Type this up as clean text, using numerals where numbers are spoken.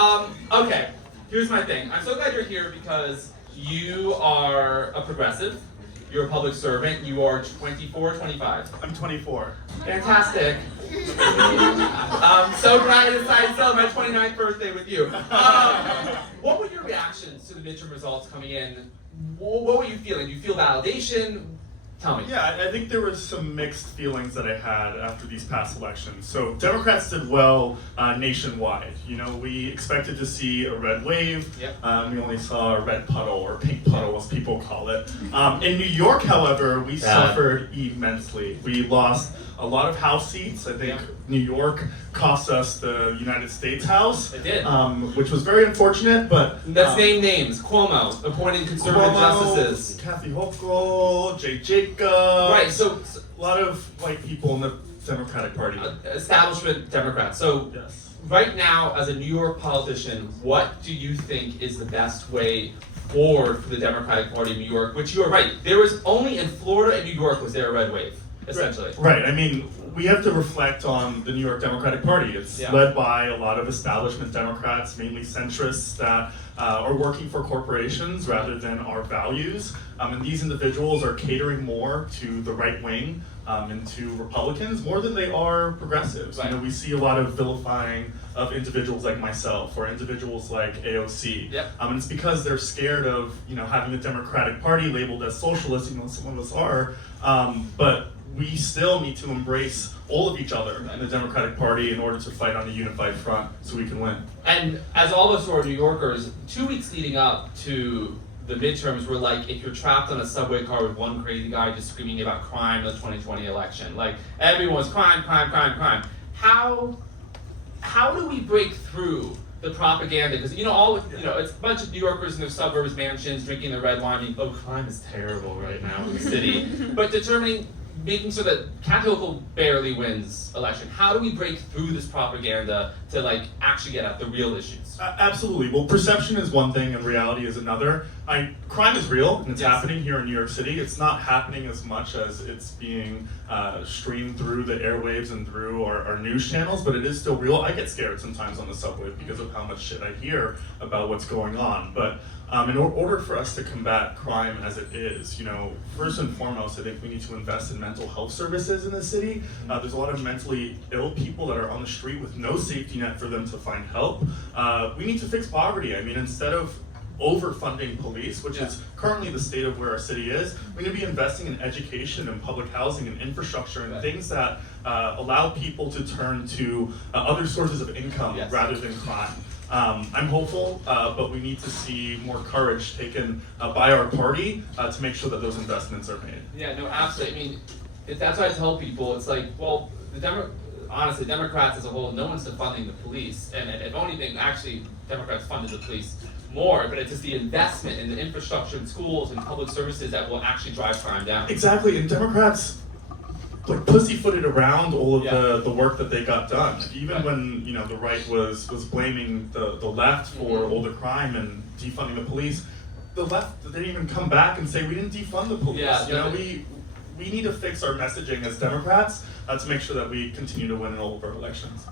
Okay, here's my thing. I'm so glad you're here because you are a progressive, you're a public servant, you are 24, 25. I'm 24. Fantastic. So glad I decided to celebrate my 29th birthday with you. What were your reactions to the midterm results coming in? What were you feeling? Do you feel validation? Tell me. Yeah, I think there was some mixed feelings that I had after these past elections. So Democrats did well nationwide. You know, we expected to see a red wave. Yep. We only saw a red puddle, or pink puddle as people call it. In New York, however, we suffered immensely. We lost a lot of House seats. I think New York cost us the United States House. It did. Which was very unfortunate, but... Let's name names. Cuomo, appointing conservative justices. Kathy Hochul, Jay Jacobs. Right, so a lot of white people in the Democratic Party. Establishment Democrats. So Yes. right now, as a New York politician, what do you think is the best way forward for the Democratic Party of New York? Which you are right, there was only in Florida and New York was there a red wave, essentially. Right. I mean, we have to reflect on the New York Democratic Party. It's led by a lot of establishment Democrats, mainly centrists, that are working for corporations rather than our values. And these individuals are catering more to the right wing and to Republicans more than they are progressives. Right. You know, we see a lot of vilifying of individuals like myself or individuals like AOC. Yep. And it's because they're scared of, you know, having the Democratic Party labeled as socialist, you know, some of us are, but we still need to embrace all of each other in the Democratic Party in order to fight on a unified front so we can win. And as all of us who are New Yorkers, 2 weeks leading up to the midterms were like if you're trapped on a subway car with one crazy guy just screaming about crime in the 2020 election. Like everyone's crime, crime, crime, crime. How do we break through the propaganda? Because it's a bunch of New Yorkers in their suburbs, mansions, drinking their red wine, oh, crime is terrible right now in the city. But making sure that Kathy Hochul barely wins election. How do we break through this propaganda to actually get at the real issues? Absolutely. Well, perception is one thing and reality is another. Crime is real and it's happening here in New York City. It's not happening as much as it's being streamed through the airwaves and through our news channels, but it is still real. I get scared sometimes on the subway because of how much shit I hear about what's going on. But in order for us to combat crime as it is, you know, first and foremost, I think we need to invest in mental health services in the city. There's a lot of mentally ill people that are on the street with no safety net for them to find help. We need to fix poverty. I mean, instead of overfunding police, which is currently the state of where our city is, we need to be investing in education and public housing and infrastructure and things that allow people to turn to other sources of income rather than crime. I'm hopeful, but we need to see more courage taken by our party to make sure that those investments are made. Yeah, no, absolutely. I mean, that's why I tell people, it's like, well, honestly, Democrats as a whole, no one's defunding the police. And if anything, actually, Democrats funded the police more, but it's just the investment in the infrastructure in schools and public services that will actually drive crime down. Exactly, and Democrats pussyfooted around all of the work that they got done. Even when, you know, the right was blaming the left for all the crime and defunding the police, the left didn't even come back and say we didn't defund the police. You know, we need to fix our messaging as Democrats to make sure that we continue to win in all of our elections.